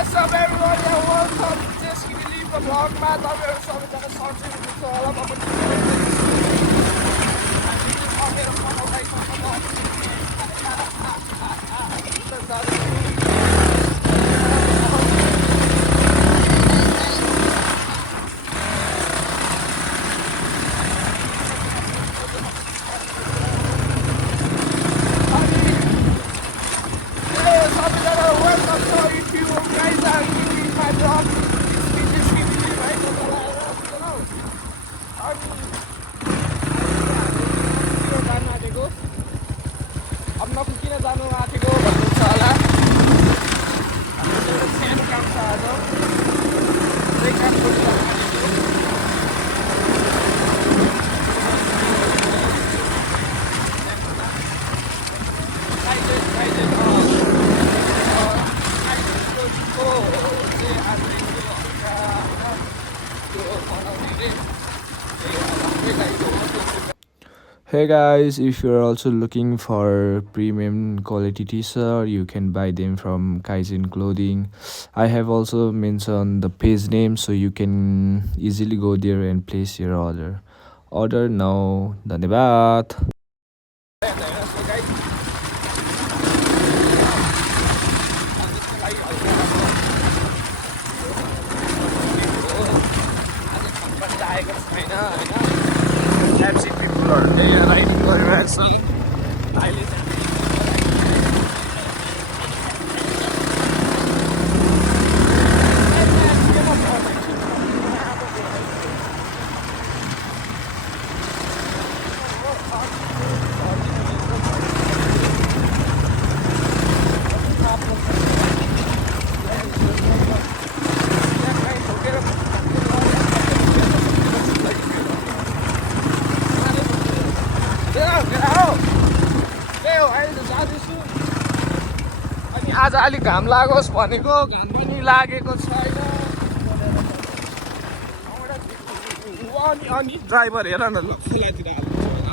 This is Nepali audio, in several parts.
what's up everyone? Yeah, welcome to this Leave the Vlog मा तपाईहरु सबैजना सन्चै हुनुहुन्छ होला म पनि Hey guys, if you're also looking for premium quality t-shirt, you can buy them from Kaizen Clothing. I have also mentioned the page name so you can easily go there and place your order. Order now. धन्यवाद. राइडिङ गरिरहेको छ अहिले आज अलिक घाम लागोस् भनेको घाम पनि लागेको छैन अनि ड्राइभर हेर न ल खुलातिर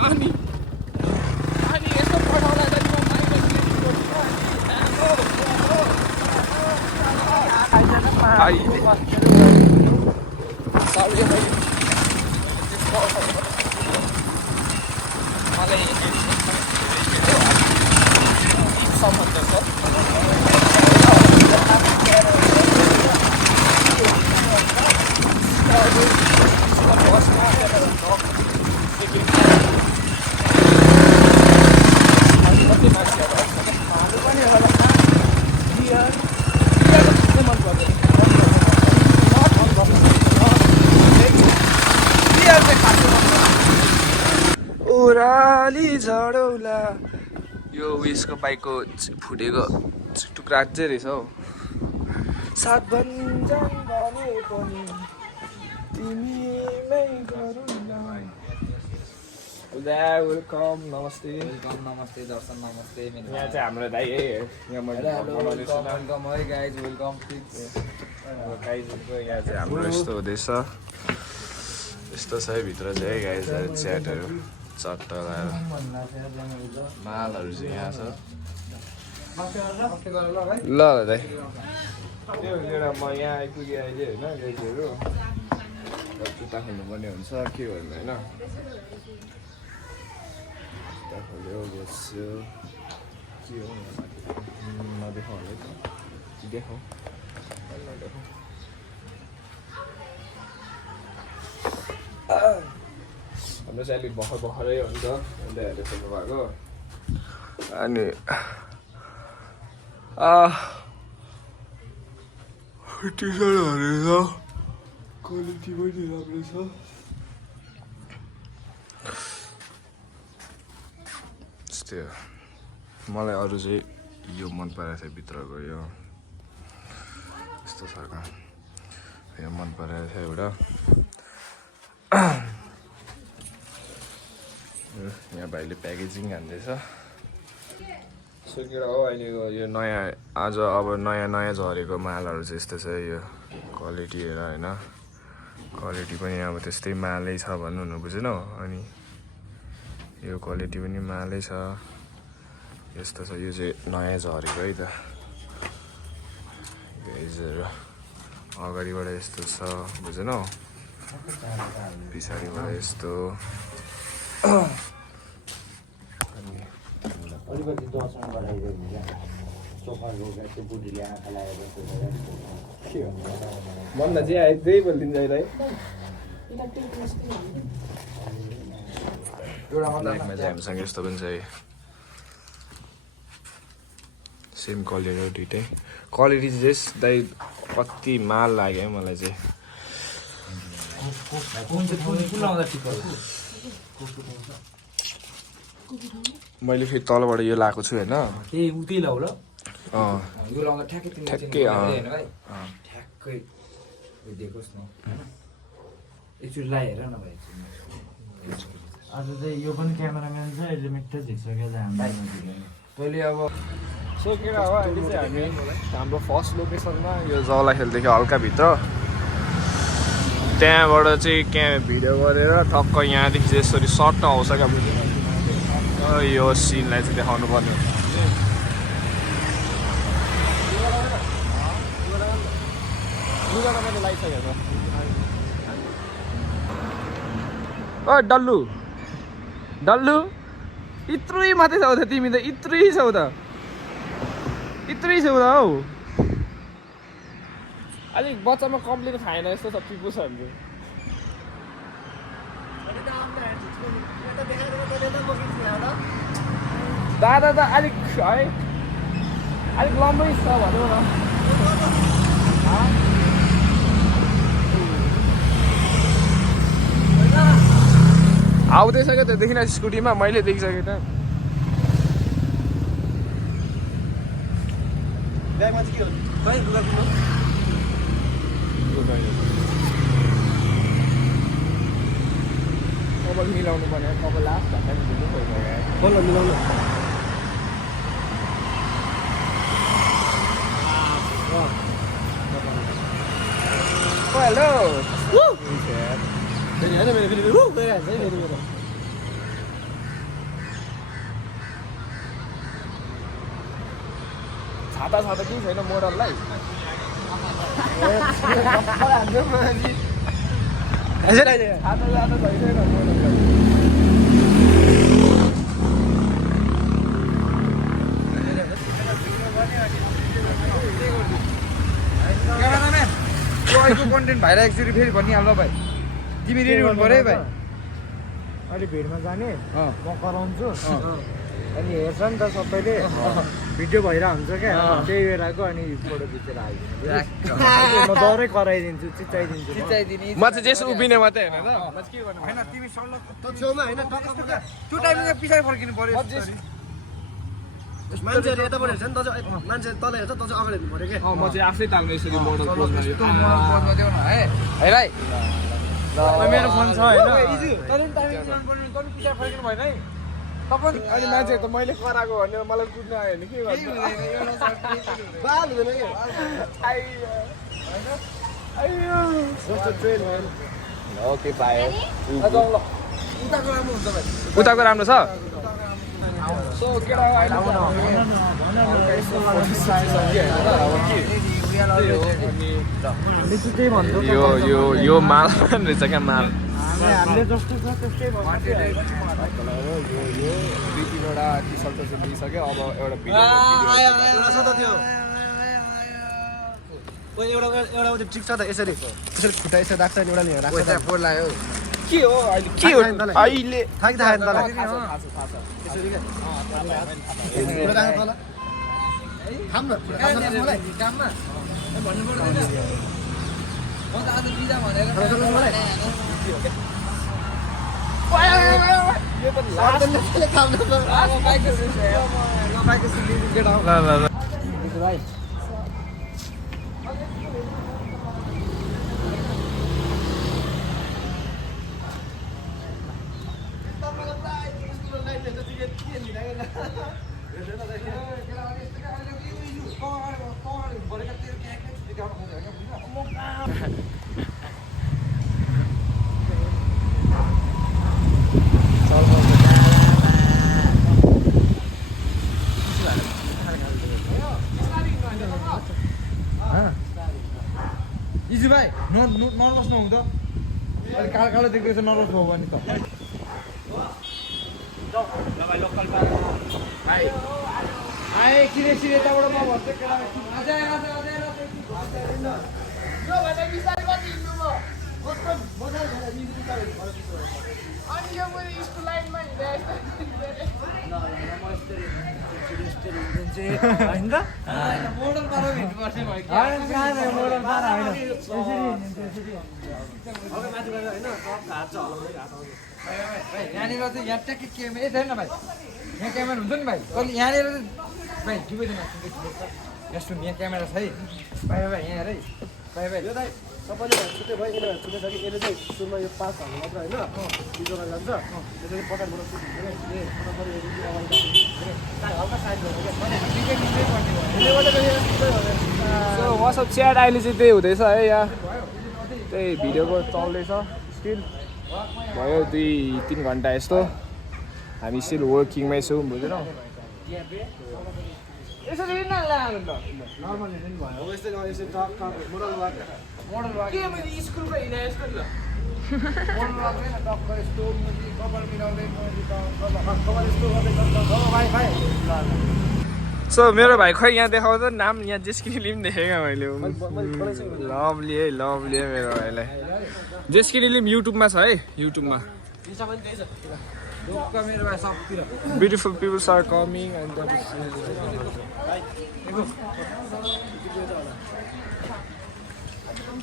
अनि यस्तो पठाउँदाखेरि ओराली झडौला यो उयसको बाइकको फुटेको टुक्रा चाहिँ रहेछ हौ सात भन्जान भने पनि तिमीमै गरौँला वेलकम नमस्ते नमस्ते दर्शन नमस्ते यहाँ चाहिँ हाम्रो दाइ है यहाँ मैले वेलकम है गाइज वेलकम गाइजको यहाँ चाहिँ हाम्रो यस्तो हुँदैछ यस्तो छ है भित्र चाहिँ है गाइजहरू च्याटहरू चट्ट लगाएर मालहरू चाहिँ यहाँ छ ल दाइ त्यो एउटा म यहाँ आइपुगेँ अहिले होइन गाइजहरू जुत्ता खोल्नुपर्ने हुन्छ के भन्नु होइन जुत्ता खोल्यो बस्यो के हो नदेखाउ होला है त देखाउ नदेखाउ हाम्रो चाहिँ अलिक भर्खरै हुन्छ दाइहरूले सोध्नु भएको अनि टी सर्टहरू छ क्वालिटी पनि राम्रो छ त्यस्तै हो मलाई अरू चाहिँ यो मन परेको थियो भित्रको यो यस्तो छ यो मन परेको थियो एउटा यहाँ भाइले प्याकेजिङ हान्दैछ सुकेर हो अहिलेको यो नयाँ आज अब नयाँ झरेको मालहरू चाहिँ यस्तो छ यो क्वालिटी हेर होइन क्वालिटी पनि अब त्यस्तै मालै छ भन्नु हुनु बुझेन अनि यो क्वालिटी पनि मालै छ यस्तो छ यो चाहिँ नयाँ झरेको है त गाइज साइजहरू अगाडिबाट यस्तो छ बुझेनौ पछाडिबाट यस्तो अलिकति दर्शन गराइदियो भने चोखा रोगा त्यो बुढीले आँखा लागेर के हुन्छ भन्दा चाहिँ आयो त्यही बोलिदिन्छ अहिले ब्ल्याकमा चाहिँ हामीसँग यस्तो पनि छ सेम क्वालिटी हो दुइटै क्वालिटी चाहिँ जस दाइ कति माल लाग्यो है मलाई चाहिँ मैले फेरि तलबाट यो लाएको छु होइन त्यही उतै लाउ ल यो लाउँदा ठ्याक्कै ठ्याक्कै ठ्याक्कै देखोस् न एकचोटि लगाएर न भाइ आज चाहिँ यो पनि क्यामेराम्यान छ यसले मिठो झिक्सक्यो तैँले अब सो केटा हो अहिले चाहिँ हामी हाम्रो फर्स्ट लोकेसनमा यो जलाखेलदेखि हल्का भित्र त्यहाँबाट चाहिँ त्यहाँ भिडियो गरेर ठक्क यहाँदेखि चाहिँ यसरी सर्ट आउँछ क्या बुझ्नु यो सिनलाई चाहिँ देखाउनु पर्ने ओ डल्लु डल्लु यत्रै मात्रै छौ त तिमी त यत्रै छौ त यत्रै छौ त हौ अलिक बच्चामा कम्प्लेन खाएन यस्तो सब पिपो छ भने दादा त अलिक है अलिक लम्बै छ भनौँ न आउँदैछ क्या त्यो देखिन स्कुटीमा मैले देखिसकेँ त अब मिलाउनु पर्ने अब लास्ट मिलाउनु हेलो छाता छाता केही छैन मोडललाई छाता छाता छैन अहिलेको कन्टेन्ट भाइरल एकचोटि फेरि भनिहाल्नु भाइ तिमी रेडी हुनु पऱ्यो है भाइ अहिले भिडमा जाने म कराउँछु अनि हेर्छ नि त सबैले भिडियो भइरहेको हुन्छ क्या त्यही बेलाको अनि फोटो खिचेर हालिदिनु म डरै कराइदिन्छु चिच्चाइदिन्छु म चाहिँ जेसो उभिने मात्रै होइन त होइन तिमी छेउमा होइन त्यो टाइममा पछाडि फर्किनु पऱ्यो मान्छेहरू यताबाट हेर्छ नि त मान्छे तल हेर्छ त अगाडि हेर्नु पऱ्यो क्या म चाहिँ आफै ताल्नु यसरी मोडल पोज देऊ न है भाइ मेरो फोन छ होइन पछाडि फर्किनु भएन है अनि मान्छेहरू त मैले कराएको भनेर मलाई कुद्न आयो भने के गर्नु बाल हुँदैन क्या ओके पायो उताको राम्रो हुन्छ भाइ उताको राम्रो छ सो केटा अहिले त्यही भन्छौँ यो माल रहेछ क्या माल हामीले जस्तो छ त्यस्तै दुई तिनवटा टी सर्ट चाहिँ लिइसक्यो अब एउटा एउटा छ त त्यो एउटा ठिक छ त यसरी खुट्टा यसरी राख्छ नि एउटा लिएर राख्छ फोर लाग्यो के हो अहिले के हो अहिले थाहा कि थाहा छैन तँलाई यसरी क्या खुट्टा राख्छ तल खाम न खुट्टा राख्छ मलाई काममा भन्नु पर्दैन म त आज बिदा भनेर मलाई यो त लास्ट खाम न ल इजी भाइ नर्भस नहुँ त अहिले कालो कालो देख्दैछ नर्भस भयो भने त आए सिरे सिरे त्यहाँबाट म भन्छु केटा यहाँनिर चाहिँ यहाँ ट्याक्कै क्यामेरै छैन भाइ यहाँ क्यामेरा हुन्छ नि भाइ कहिले यहाँनिर चाहिँ भाइ डुबैदैन यस्तो यहाँ क्यामेरा छ है भाइ भाइ यहाँ हेर है भाइ भाइ सबैले छुट्टै भयो यसले छुट्टै छ कि यसले चाहिँ सुरुमा यो 5 हाल्नु मात्र होइन बिजोमा जान्छ त्यसरी पछाडिबाट सुट हल्का साइड सो वाट्सएप च्याट अहिले चाहिँ त्यही हुँदैछ है यहाँ त्यही भिडियोको चल्दैछ स्टिल भयो 2-3 घन्टा यस्तो हामी स्टिल वर्किङमै छौँ बुझेनौ यसरी हिँड्न लाग्यो त नर्मल हिँड्नु भयो यस्तै यसरी टक टक मोडल वाक मोडल वाक के मैले स्कुलको हिँडे यस्तो ल मोडल वाक होइन टक्क यस्तो मुजी कपाल मिलाउँदै मुजी कपाल यस्तो गर्दै गर्दा भाइ भाइ सो मेरो भाइ खै यहाँ देखाउँछ नाम यहाँ जेस्किनीले पनि देखेको मैले लभली है मेरो भाइलाई जेस्किनीले पनि युट्युबमा छ है युट्युबमा मेरो भाइ सबतिर beautiful peoples are coming and that is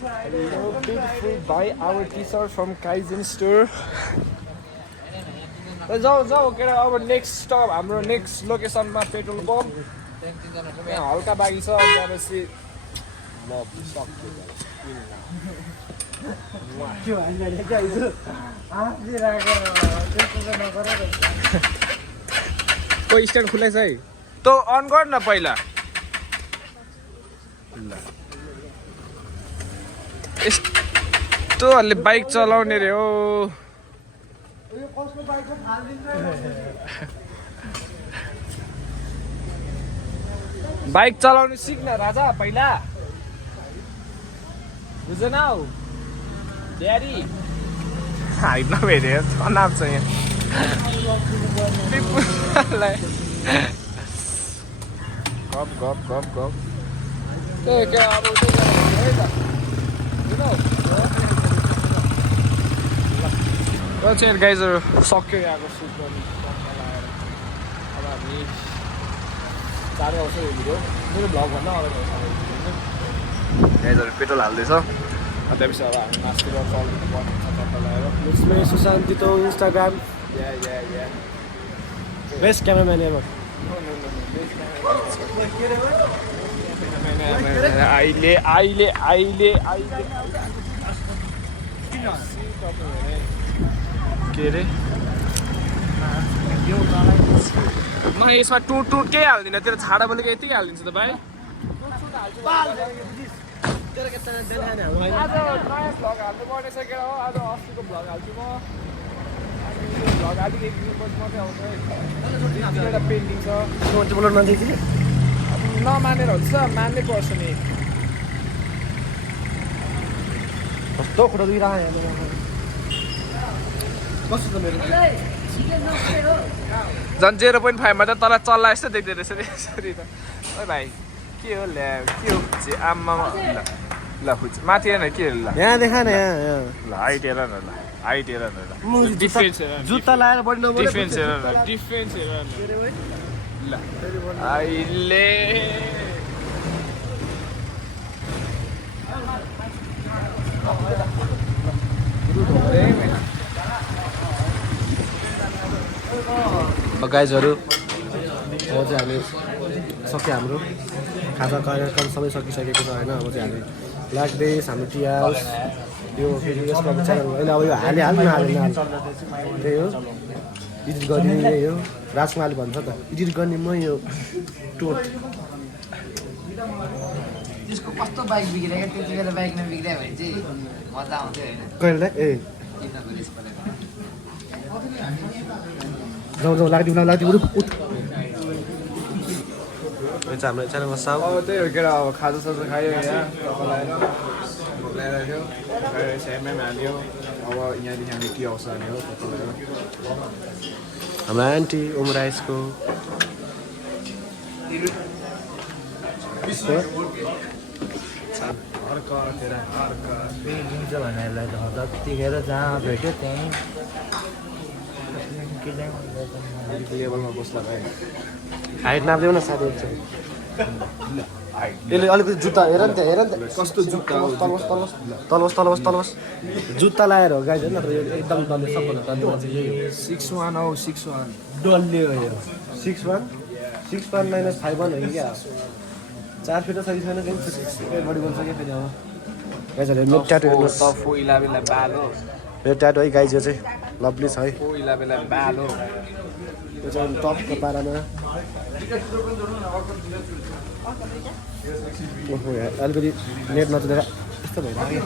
Hello, beautiful buy our t-shirt from Kaizen store. जाऊ केटा अब नेक्स्ट स्टप हाम्रो नेक्स्ट लोकेसनमा पेट्रोल पम्प यहाँ हल्का बाँकी छ अनि त्यसपछि कोही स्ट्यान्ड खुल्लै छ है तँ अन गर न पहिला यस्तोहरूले बाइक चलाउने रे हो बाइक चलाउनु सिक्न राजा पहिला बुझेन हौ ड्याडी हाइट नभेटे तनाव छ यहाँ गफ गफ गफ गफ त्यही क्या अब है त चाहिँ गाइजहरू सक्यो यहाँको सुट गर्नु लगाएर अब हामी जानु आउँछ यो भिडियो मेरो भ्लगभन्दा अगाडि गाइजहरू पेट्रोल हाल्दैछ त्यसपछि अब हामी मास्तिर चल्नु पर्ने छ टक्क लगाएर उसमै सुशान्ति तो इन्स्टाग्राम बेस्ट क्यामेराम्यान एभर अहिले के अरे म यसमा टुट केही हाल्दिनँ तेरो छाडा बोलेको यतिकै हालिदिन्छु त भाइ आज नयाँ भ्लग हाल्नु पर्ने छ केटा हो आज अस्तिको भ्लग हाल्छु म भ्लग अलिकति दिनपछि मात्रै आउँछ है एउटा पेन्टिङ छ नमानेर हुन्छ मान्नै पर्छ नि कस्तो खुट्टा दुइरहेको कस्तो छ मेरो झन् 0.5 मा त तल चल्ला यस्तो देख्दो रहेछ नि यसरी त ओ भाइ के हो ल्या के हो आम्मा ल खुच माथि हेर्न के ल यहाँ देखा न यहाँ ल हाइट हेर न ल हाइट हेर न ल डिफेन्स हेर जुत्ता लाएर बढी नबोले डिफेन्स हेर न डिफेन्स हेर न ल अहिले गाइजहरू अब चाहिँ हामी सक्यो हाम्रो खाजा कार्यक्रम सबै सकिसकेको छ होइन अब चाहिँ हामी ब्ल्याक बेस हाम्रो टी हाउस यो फेरि यसमा च्यानल होइन अब यो हाल्नु त्यही हो एडिट गर्ने यही हो राजकुमारले भन्छ त एडिट गर्ने म यो टोट त्यसको कस्तो बाइक बिग्रेको त्यति बेला बाइक नबिग्रियो भने चाहिँ मजा आउँथ्यो होइन कहिले ए जाउँ लाग्दिउँ उठ यो चाहिँ हाम्रो च्यानलको साउथ अब त्यही हो केटा अब खाजासाजा खायो यहाँ तपाईँलाई भोक लगाइरहेको थियो स्यामएम हाल्यो अब यहाँदेखि हामी टी हाउस हाल्यो तपाईँलाई हाम्रो आन्टी ओमराइसको लिन्छ भनेरलाई जतिखेर जहाँ भेट्यो त्यहीँ लेभलमा बस्ला भाइ हाइट नाप्दै न साथी एकचोटि यसले अलिकति जुत्ता हेर नि त्यहाँ हेर नि त्यहाँ कस्तो जुत्ता हो तलबस जुत्ता लगाएर हो गाइज होइन यो एकदम डल्ले सबभन्दा डल्ले मान्छे यही हो 6'1" हो 6'1" डल्ले हो यो 6'1" 6'1" - 5'1" हो कि क्या 4 फिट छ कि छैन फेरि 6 बडी बोल्छ क्या फेरि अब गाइजहरू मेरो ट्याटो हेर्नुहोस् मेरो ट्याटो है गाइज यो चाहिँ लभली छ है यो चाहिँ टपको पारामा ओहो यार अलिकति नेट नचलेर यस्तो भइरहेको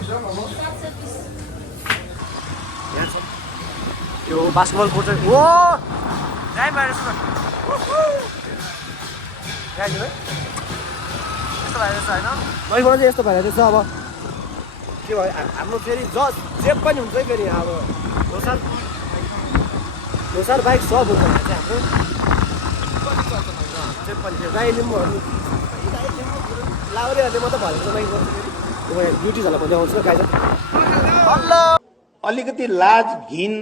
यो बास्केटबल कोर्ट चाहिँ ओ टाइम भएर यस्तो भइरहेछ होइन मैबाट चाहिँ यस्तो भइरहेको छ अब के भयो हाम्रो फेरि जे पनि हुन्छ है फेरि अब लोसार बाइक सब हुन्छ भने चाहिँ हाम्रो जे पनि गाई लिम्बूहरू लाउरेहरूले मात्रै भनेको छ बाइक गर्छ फेरि ब्युटिजहरूलाई पनि आउँछ गाई अलिकति लाज घिन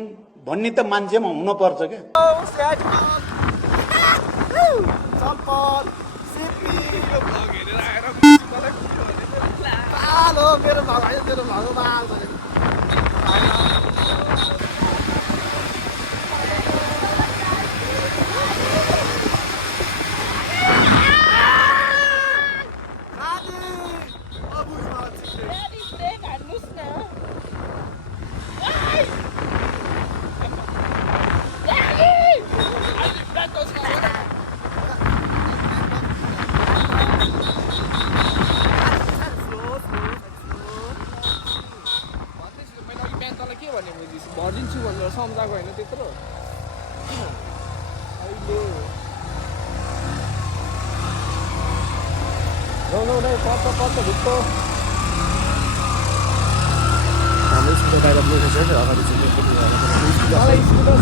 भन्ने त मान्छेमा हुनुपर्छ क्या मेरो भगवान भरिदिन्छु भनेर सम्झाएको होइन त्यत्रो अहिले पर्छ भित्तो हाम्रो स्कुटर बाहिर बोकेको छ अगाडि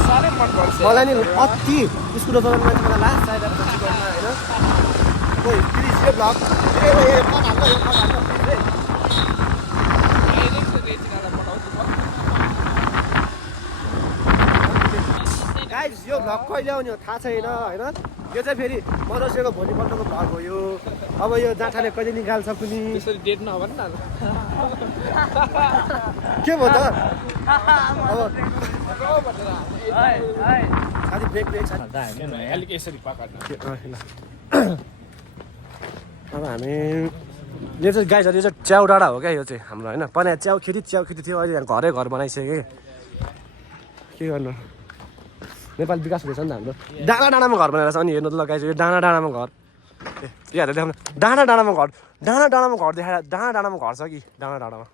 साह्रै मनपर्छ मलाई नि अति स्कुटर चलाउने मान्छे मलाई लास्ट चाहिएको होइन प्लिज यो ब्लग गाइज यो भ्लग कहिले आउने हो थाहा छैन होइन यो चाहिँ फेरि मदर्सेको भोलिपल्टको भ्लग हो यो अब यो जाठाले कहिले निकाल्छ कुनै त्यसरी डेट नभन न के भयो त अब साथी ब्रेक अलिक यसरी पकाड्नु अब हामी यो चाहिँ गाइजहरू यो चाहिँ च्याउ डाँडा हो क्या यो चाहिँ हाम्रो होइन पहिला च्याउ खेती थियो अहिले यहाँ घरै घर बनाइसक्यो के गर्नु नेपाल विकास हुँदैछ नि त हाम्रो डाँडामा घर बनाएर छ अनि हेर्नु त लगाइसक्यो यो डाँडामा घर ए हेरेर देखाउनु डाँडामा घर देखाएर डाँडामा घर छ कि डाँडामा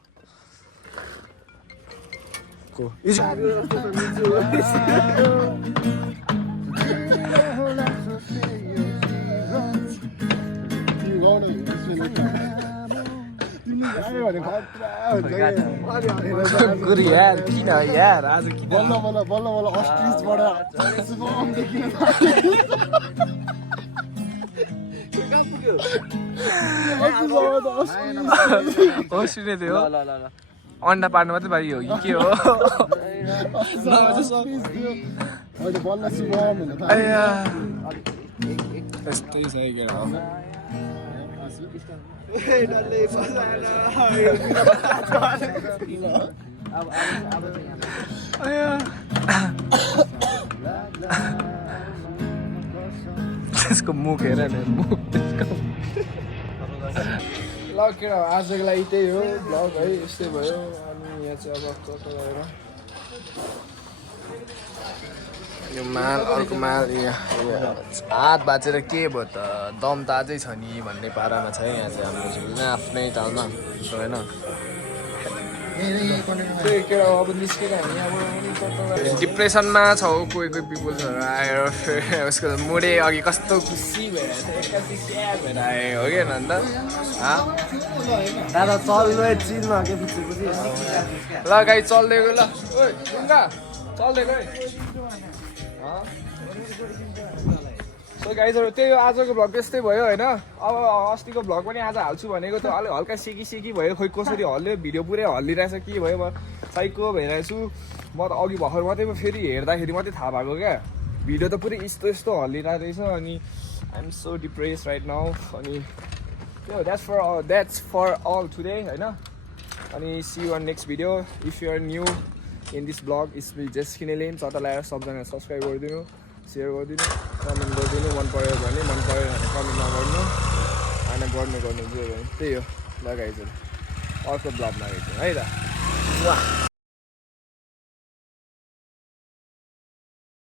को गुरु यार किन यार आज किन बल्ल अस्ट्रिचबाट सुने थियो अन्डा पार्नु मात्रै भाइ हो कि के हो यस्तै छ त्यसको मुख हेर न मुख त्यसको ल केटा आजको लागि त्यही हो भ्लग है यस्तै भयो अनि यहाँ चाहिँ अब तपाईँलाई यो माल अर्को माल हात बाँचेर के भयो त दम त अझै छ नि भन्ने पारामा छ है यहाँ चाहिँ हाम्रो आफ्नै तालमा होइन त्यही केटा अब निस्केर हामी अब डिप्रेसनमा छौ कोही कोही पिपुल्सहरू आएर फेरि उसको मुडे अघि कस्तो खुसी भइरहेको थियो एक्कासी स्याड भएर आयो हो कि अन्त दादा चल्नु चिनमा के पछि पछि ल गाई चल्दै गयो ल ओइ डुङ्गा चल्दै गयो सो गाइजहरू त्यही हो आजको भ्लग त्यस्तै भयो होइन अब अस्तिको भ्लग पनि आज हाल्छु भनेको त अलिक हल्का सेकी भयो खोइ कसरी हल्यो भिडियो पुरै हल्लिरहेछ के भयो म साइको भइरहेको छु म त अघि भर्खर मात्रै फेरि हेर्दाखेरि मात्रै थाहा भएको क्या भिडियो त पुरै यस्तो हल्लिरहेको रहेछ अनि I am so depress right now अनि त्यो द्याट्स फर अल टुडे होइन अनि see you on next video if you are new in this blog it's me just किनेलेन चट्टा लगाएर सबजना सब्सक्राइब गरिदिनु सेयर गरिदिनु कमेन्ट गरिदिनु मन पऱ्यो भने मन पऱ्यो भने कमेन्ट नगर्नु होइन गर्नु जे भने त्यही हो लगाइदिनु अर्को ब्लगमा आइदिनु है त